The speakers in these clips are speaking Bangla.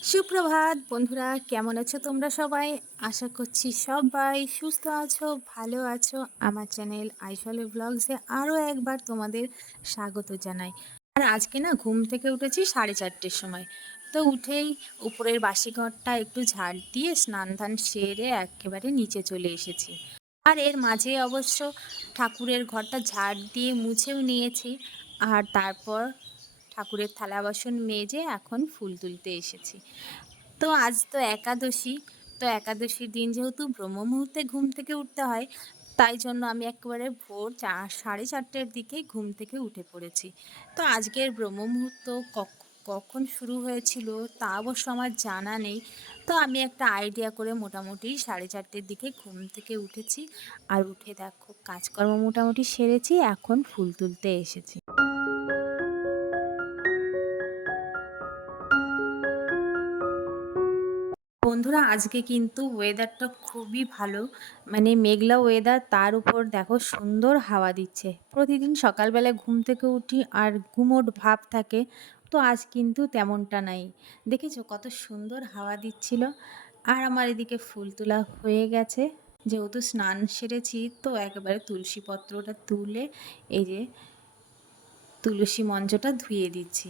সুপ্রভাত বন্ধুরা, কেমন আছো তোমরা সবাই? আশা করছি সবাই সুস্থ আছো, ভালো আছো। আমার চ্যানেল আইশলে ব্লগসে আরও একবার তোমাদের স্বাগত জানাই। আর আজকে না ঘুম থেকে উঠেছি 4:30-র সময়। তো উঠেই উপরের বাসি ঘরটা একটু ঝাড় দিয়ে স্নান ধান সেরে একেবারে নিচে চলে এসেছি। আর এর মাঝে অবশ্য ঠাকুরের ঘরটা ঝাড় দিয়ে মুছেও নিয়েছি। আর তারপর ঠাকুরের থালা বাসন মেজে এখন ফুল তুলতে এসেছি। তো আজ তো একাদশী। তো একাদশীর দিন যেহেতু ব্রহ্ম মুহূর্তে ঘুম থেকে উঠতে হয়, তাই জন্য আমি একেবারে ভোর 4:30-4:30 দিকেই ঘুম থেকে উঠে পড়েছি। তো আজকের ব্রহ্ম মুহূর্ত কখন শুরু হয়েছিল তা অবশ্য আমার জানা নেই। তো আমি একটা আইডিয়া করে মোটামুটি 4:30-4:00 দিকে ঘুম থেকে উঠেছি। আর উঠে দেখো কাজকর্ম মোটামুটি সেরেছি, এখন ফুল তুলতে এসেছি। বন্ধুরা, আজকে কিন্তু ওয়েদারটা খুবই ভালো। মানে মেঘলা ওয়েদার, তার উপর দেখো সুন্দর হাওয়া দিচ্ছে। প্রতিদিন সকালবেলায় ঘুম থেকে উঠি আর গুমোট ভাব থাকে, তো আজ কিন্তু তেমনটা নাই। দেখেছো কত সুন্দর হাওয়া দিচ্ছিল। আর আমার এদিকে ফুল তোলা হয়ে গেছে। যেহেতু স্নান সেরেছি, তো একেবারে তুলসী পত্রটা তুলে এই যে তুলসী মঞ্চটা ধুয়ে দিচ্ছি।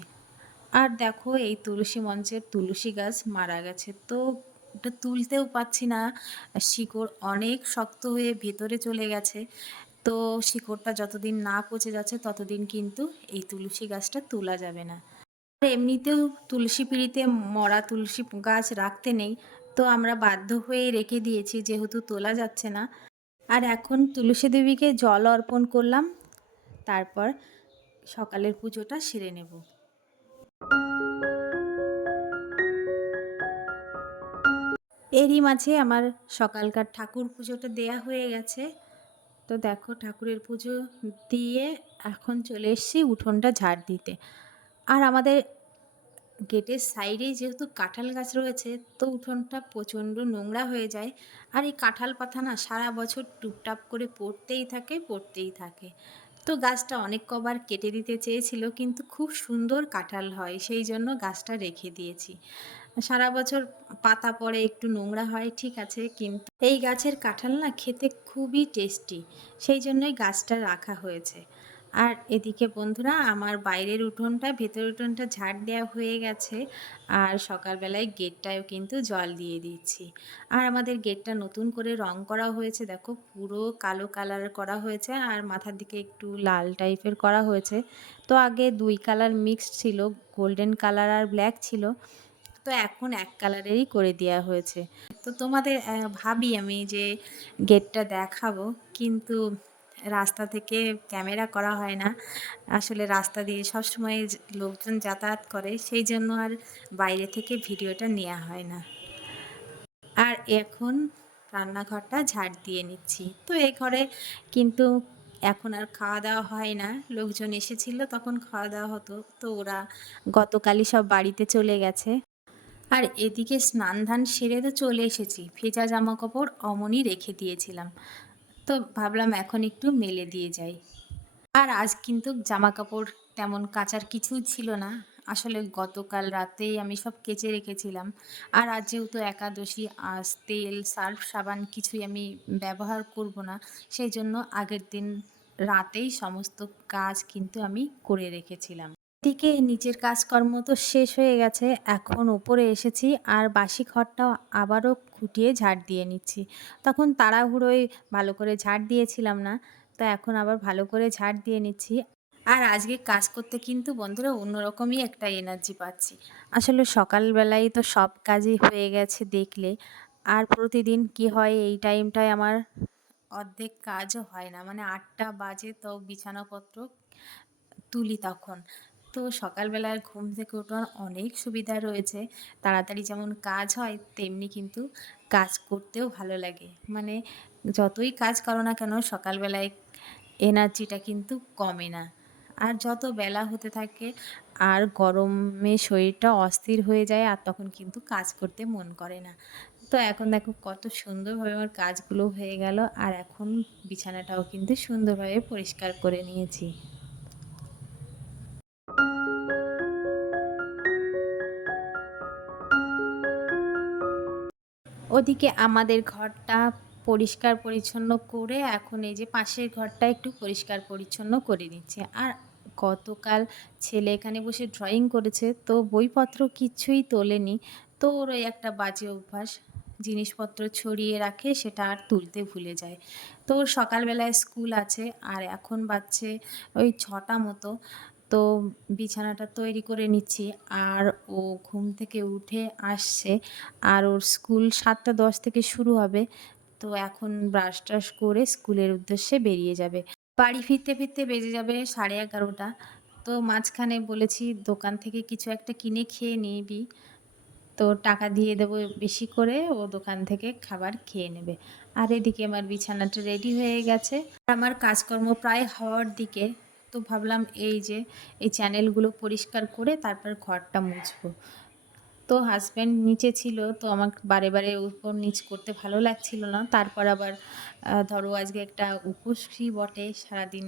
আর দেখো এই তুলসী মঞ্চের তুলসী গাছ মারা গেছে, তো ওটা তুলতেও পারছি না। শিকড় অনেক শক্ত হয়ে ভেতরে চলে গেছে। তো শিকড়টা যতদিন না পচে যাচ্ছে ততদিন কিন্তু এই তুলসী গাছটা তোলা যাবে না। আর এমনিতেও তুলসী পিঁড়িতে মরা তুলসী গাছ রাখতে নেই, তো আমরা বাধ্য হয়ে রেখে দিয়েছি যেহেতু তোলা যাচ্ছে না। আর এখন তুলসী দেবীকে জল অর্পণ করলাম, তারপর সকালের পুজোটা সেরে নেব। এরই মাঝে আমার সকালকার ঠাকুর পুজোটা দেয়া হয়ে গেছে। তো দেখো ঠাকুরের পুজো দিয়ে এখন চলে এসেছি উঠোনটা ঝাড় দিতে। আর আমাদের গেটের সাইডেই যেহেতু কাঁঠাল গাছ রয়েছে, তো উঠোনটা প্রচণ্ড নোংরা হয়ে যায়। আর এই কাঁঠাল পাতা না সারা বছর টুপটাপ করে পড়তেই থাকে পড়তেই থাকে। তো গাছটা অনেক কবার কেটে দিতে চেয়েছিল, কিন্তু খুব সুন্দর কাঁঠাল হয়, সেই জন্য গাছটা রেখে দিয়েছি। সারা বছর পাতা পড়ে, একটু নোংরা হয় ঠিক আছে, কিন্তু এই গাছের কাঁঠাল না খেতে খুবই টেস্টি, সেই জন্যই গাছটা রাখা হয়েছে। আর এদিকে বন্ধুরা, আমার বাইরের উঠোনটা ভেতরের উঠোনটা ঝাড় দেওয়া হয়ে গেছে। আর সকালবেলায় গেটটায়ও কিন্তু জল দিয়ে দিচ্ছি। আর আমাদের গেটটা নতুন করে রং করা হয়েছে, দেখো পুরো কালো কালার করা হয়েছে আর মাথার দিকে একটু লাল টাইপের করা হয়েছে। তো আগে দুই কালার মিক্সড ছিল, গোল্ডেন কালার আর ব্ল্যাক ছিল, তো এখন এক কালারেরই করে দেওয়া হয়েছে। তো তোমাদের ভাবি আমি যে গেটটা দেখাবো, কিন্তু রাস্তা থেকে ক্যামেরা করা হয় না। আসলে রাস্তা দিয়ে সবসময় লোকজন যাতায়াত করে, সেই জন্য আর বাইরে থেকে ভিডিওটা নেওয়া হয় না। আর এখন রান্নাঘরটা ঝাড় দিয়ে নিচ্ছি। তো এই ঘরে কিন্তু এখন আর খাওয়া দাওয়া হয় না। লোকজন এসেছিল তখন খাওয়া দাওয়া হতো, তো ওরা গতকালই সব বাড়িতে চলে গেছে। আর এদিকে স্নান ধান সেরে তো চলে এসেছি, ভেজা জামা কাপড় অমনই রেখে দিয়েছিলাম। তো ভাবলাম এখন একটু মেলে দিয়ে যাই। আর আজ কিন্তু জামা কাপড় তেমন কাচার কিছুই ছিল না। আসলে গতকাল রাতেই আমি সব কেচে রেখেছিলাম। আর আজ যেহেতু একাদশী, আজ তেল সার্ফ সাবান কিছুই আমি ব্যবহার করব না, সেই জন্য আগের দিন রাতেই সমস্ত কাজ কিন্তু আমি করে রেখেছিলাম। এদিকে নিচের কাজকর্ম তো শেষ হয়ে গেছে, এখন উপরে এসেছি আর বাসি ঘরটাও আবারও খুঁটিয়ে ঝাড় দিয়ে নিচ্ছি। তখন তাড়াহুড়োয় ভালো করে ঝাড় দিয়েছিলাম না, তো এখন আবার ভালো করে ঝাড় দিয়ে নিচ্ছি। আর আজকে কাজ করতে কিন্তু বন্ধুরা অন্যরকমই একটা এনার্জি পাচ্ছি। আসলে সকালবেলায় তো সব কাজই হয়ে গেছে দেখলে। আর প্রতিদিন কি হয় এই টাইমটায় আমার অর্ধেক কাজও হয় না, মানে 8টা বাজে তো বিছানাপত্র তুলি তখন। তো সকালবেলায় ঘুম থেকে ওঠার অনেক সুবিধা রয়েছে। তাড়াতাড়ি যেমন কাজ হয়, তেমনি কিন্তু কাজ করতেও ভালো লাগে। মানে যতই কাজ করো না কেন সকালবেলায় এনার্জিটা কিন্তু কমে না। আর যত বেলা হতে থাকে আর গরমে শরীরটা অস্থির হয়ে যায়, আর তখন কিন্তু কাজ করতে মন করে না। তো এখন দেখো কত সুন্দরভাবে আমার কাজগুলো হয়ে গেল, আর এখন বিছানাটাও কিন্তু সুন্দরভাবে পরিষ্কার করে নিয়েছি। ওদিকে আমাদের ঘরটা পরিষ্কার পরিচ্ছন্ন করে এখন এই যে পাশের ঘরটা একটু পরিষ্কার পরিচ্ছন্ন করে নিচ্ছে। আর গতকাল ছেলে এখানে বসে ড্রয়িং করেছে, তো বইপত্র কিচ্ছুই তোলেনি। তো ওর ওই একটা বাজে অভ্যাস, জিনিসপত্র ছড়িয়ে রাখে সেটা আর তুলতে ভুলে যায়। তো ওর সকালবেলায় স্কুল আছে আর এখন বাজছে ওই ৬টা মতো। তো বিছানাটা তৈরি করে নিচ্ছি আর ও ঘুম থেকে উঠে আসছে। আর ওর স্কুল ৭:১০ থেকে শুরু হবে। তো এখন ব্রাশ-টাশ করে স্কুলের উদ্দেশ্যে বেরিয়ে যাবে। বাড়ি ফিরতে, ফিরতে বেজে যাবে 11:30। তো মাঝখানে বলেছি দোকান থেকে কিছু একটা কিনে খেয়ে নিবি। তো টাকা দিয়ে দেবো বেশি করে, ও দোকান থেকে খাবার খেয়ে নেবে। আর এদিকে আমার বিছানাটা রেডি হয়ে গেছে। আমার কাজকর্ম প্রায় হওয়ার দিকে। তো ভাবলাম এই যে এই চ্যানেলগুলো পরিষ্কার করে তারপর ঘরটা মুছবো। তো হাসব্যান্ড নিচে ছিল, তো আমার বারে, বারে উপর নিচ করতে ভালো লাগছিল না। তারপর আবার ধরো আজকে একটা উপোসই বটে, সারাদিন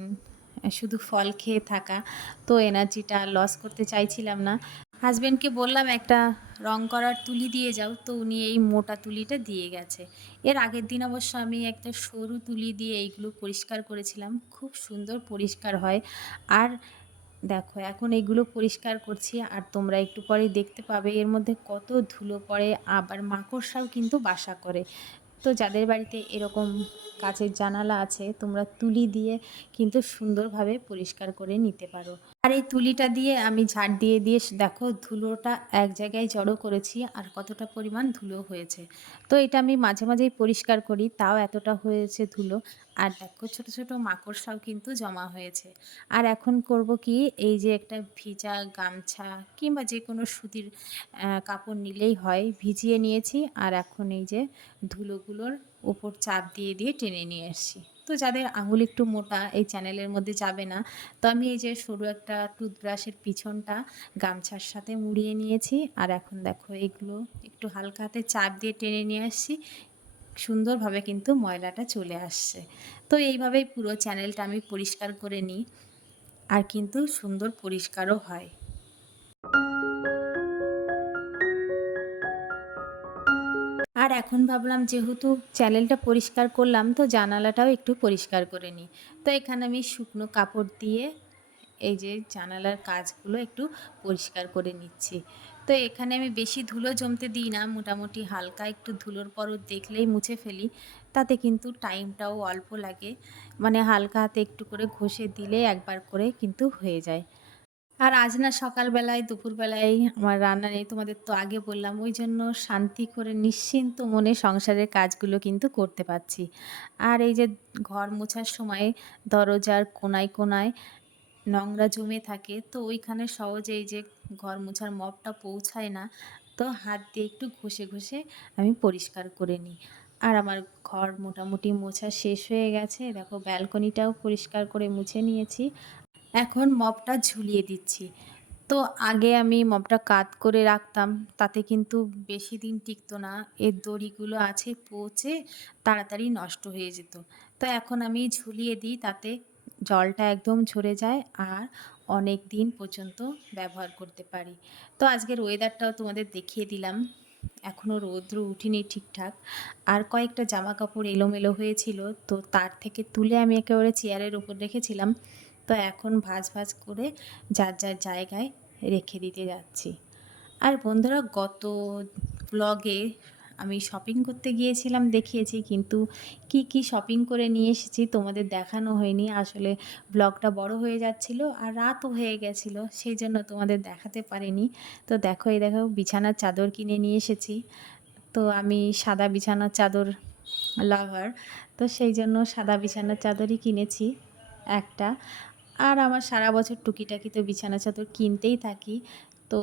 শুধু ফল খেয়ে থাকা। তো এনার্জিটা লস করতে চাইছিলাম না। হাসব্যান্ডকে বললাম একটা রং করার তুলি দিয়ে যাও, তো উনি এই মোটা তুলিটা দিয়ে গেছে। এর আগের দিন অবশ্য আমি একটা সরু তুলি দিয়ে এইগুলো পরিষ্কার করেছিলাম, খুব সুন্দর পরিষ্কার হয়। আর দেখো এখন এগুলো পরিষ্কার করছি আর তোমরা একটু পরে দেখতে পাবে এর মধ্যে কত ধুলো পড়ে, আবার মাকড়সাও কিন্তু বাসা করে। তো যাদের বাড়িতে এরকম কাচের জানালা আছে তোমরা তুলি দিয়ে কিন্তু সুন্দরভাবে পরিষ্কার করে নিতে পারো। আর এই তুলিটা দিয়ে আমি ঝাড় দিয়ে দিয়ে দেখো ধুলোটা এক জায়গায় জড়ো করেছি আর কতটা পরিমাণ ধুলো হয়েছে। তো এটা আমি মাঝে মাঝেই পরিষ্কার করি, তাও এতটা হয়েছে ধুলো। আর দেখো ছোট ছোট মাকড়সাও কিন্তু জমা হয়েছে। আর এখন করব কি, এই যে একটা ভিজা গামছা কিংবা যে কোনো সুতির কাপড় নিলেই হয়, ভিজিয়ে নিয়েছি আর এখন এই যে ধুলোগুলোর ওপর চাপ দিয়ে দিয়ে টেনে নিয়ে এসছি। তো যাদের আঙুল একটু মোটা এই চ্যানেলের মধ্যে যাবে না, তো আমি এই যে সরু একটা টুথব্রাশের পিছনটা গামছার সাথে মুড়িয়ে নিয়েছি আর এখন দেখো এগুলো একটু হালকা হাতে চাপ দিয়ে টেনে নিয়ে আসছি, সুন্দরভাবে কিন্তু ময়লাটা চলে আসছে। তো এইভাবেই পুরো চ্যানেলটা আমি পরিষ্কার করে নিই আর কিন্তু সুন্দর পরিষ্কারও হয়। আর এখন ভাবলাম যেহেতু চ্যানেলটা পরিষ্কার করলাম তো জানালাটাও একটু পরিষ্কার করে নিই। তো এখানে আমি শুকনো কাপড় দিয়ে এই যে জানালার কাজগুলো একটু পরিষ্কার করে নিচ্ছি। তো এখানে আমি বেশি ধুলো জমতে দিই না, মোটামুটি হালকা একটু ধুলোর পরত দেখলেই মুছে ফেলি। তাতে কিন্তু টাইমটাও অল্প লাগে, মানে হালকা হাতে একটু করে ঘষে দিলে একবার করে কিন্তু হয়ে যায়। আর আজ না সকালবেলায় দুপুরবেলায় আমার রান্না নেই, তোমাদের তো আগে বললাম, ওই জন্য শান্তি করে নিশ্চিন্ত মনে সংসারের কাজগুলো কিন্তু করতে পারছি। আর এই যে ঘর মোছার সময় দরজার কোনায় কোনায় নোংরা জমে থাকে, তো ওইখানে সহজে এই যে ঘর মোছার মপটা পৌঁছায় না, তো হাত দিয়ে একটু ঘষে ঘষে আমি পরিষ্কার করে নিই। আর আমার ঘর মোটামুটি মোছা শেষ হয়ে গেছে, দেখো ব্যালকনিটাও পরিষ্কার করে মুছে নিয়েছি। এখন মপটা ঝুলিয়ে দিচ্ছি। তো আগে আমি মপটা কাত করে রাখতাম, তাতে কিন্তু বেশি দিন টিকতো না, এর দড়িগুলো আছে পচে তাড়াতাড়ি নষ্ট হয়ে যেত। তো এখন আমি ঝুলিয়ে দিই, তাতে জলটা একদম ঝরে যায় আর অনেক দিন পর্যন্ত ব্যবহার করতে পারি। তো আজকের ওয়েদারটাও তোমাদের দেখিয়ে দিলাম, এখনও রৌদ্র উঠিনি ঠিকঠাক। আর কয়েকটা জামা কাপড় এলোমেলো হয়েছিল, তো তার থেকে তুলে আমি একেবারে চেয়ারের উপর রেখেছিলাম। তো এখন ভাঁজ ভাঁজ করে যার যার জায়গায় রেখে দিতে যাচ্ছি। আর বন্ধুরা গত ব্লগে আমি শপিং করতে গিয়েছিলাম দেখিয়েছি, কিন্তু কি কি শপিং করে নিয়ে এসেছি তোমাদের দেখানো হয়নি। আসলে ব্লগটা বড় হয়ে যাচ্ছিল আর রাতও হয়ে গেছিলো, সেই জন্য তোমাদের দেখাতে পারিনি। তো দেখো এই দেখো বিছানার চাদর কিনে নিয়ে এসেছি। তো আমি সাদা বিছানার চাদর লাভার, তো সেই জন্য সাদা বিছানার চাদরই কিনেছি একটা। আর আমার সারা বছর টুকিটাকি তো বিছানা চাদর কিনতেই থাকি, তো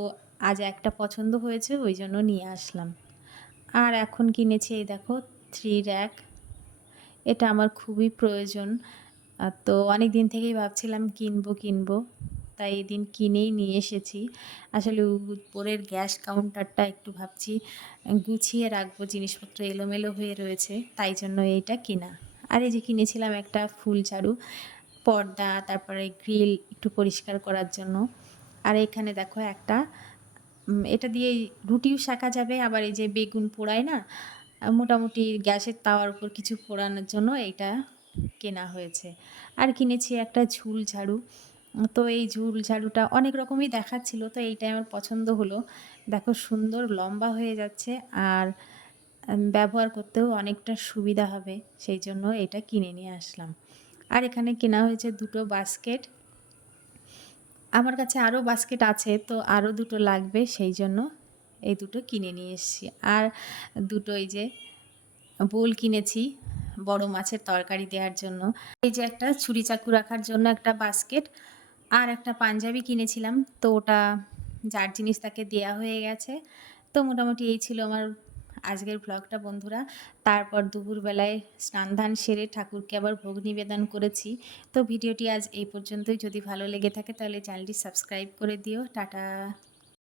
আজ একটা পছন্দ হয়েছে ওই জন্য নিয়ে আসলাম। আর এখন কিনেছি এই দেখো থ্রি র্যাক, এটা আমার খুবই প্রয়োজন। তো অনেক দিন থেকেই ভাবছিলাম কিনবো কিনবো, তাই এই দিন কিনেই নিয়ে এসেছি। আসলে উপরের গ্যাস কাউন্টারটা একটু ভাবছি গুছিয়ে রাখবো, জিনিসপত্র এলোমেলো হয়ে রয়েছে, তাই জন্য এইটা কেনা। আর এই যে কিনেছিলাম একটা ফুল ঝাড়ু, পর্দা, তারপরে গ্রিল একটু পরিষ্কার করার জন্য। আর এখানে দেখো একটা এটা দিয়ে রুটিও সেঁকা যাবে, আবার এই যে বেগুন পোড়ায় না, মোটামুটি গ্যাসের তাওয়ার উপর কিছু পোড়ানোর জন্য এইটা কেনা হয়েছে। আর কিনেছি একটা ঝুল ঝাড়ু। তো এই ঝুল ঝাড়ুটা অনেক রকমই দেখাচ্ছিল। তো এইটাই আমার পছন্দ হলো। দেখো সুন্দর লম্বা হয়ে যাচ্ছে আর ব্যবহার করতেও অনেকটা সুবিধা হবে। সেইজন্য এটা কিনে নিয়ে আসলাম। আর এখানে কেনা হয়েছে ২ টো বাস্কেট। আমার কাছে আরও বাস্কেট আছে, তো আরও ২ টো লাগবে, সেইজন্য এই ২ টো কিনে নিয়ে এসেছি। আর ২ টো এই যে বোল কিনেছি বড় মাছের তরকারি দেওয়ার জন্য। এই যে একটা ছুরি চাকু রাখার জন্য একটা বাস্কেট আর একটা পাঞ্জাবি কিনেছিলাম, তো ওটা যার জিনিস তাকে দেয়া হয়ে গেছে। তো মোটামুটি এই ছিল আমার আজকের ব্লগটা বন্ধুরা। তারপর দুপুরবেলায় স্নান-ধান সেরে ঠাকুরকে আবার ভোগ নিবেদন করেছি। তো ভিডিওটি আজ এই পর্যন্তই। যদি ভালো লেগে থাকে তাহলে চ্যানেলটি সাবস্ক্রাইব করে দিও। টাটা।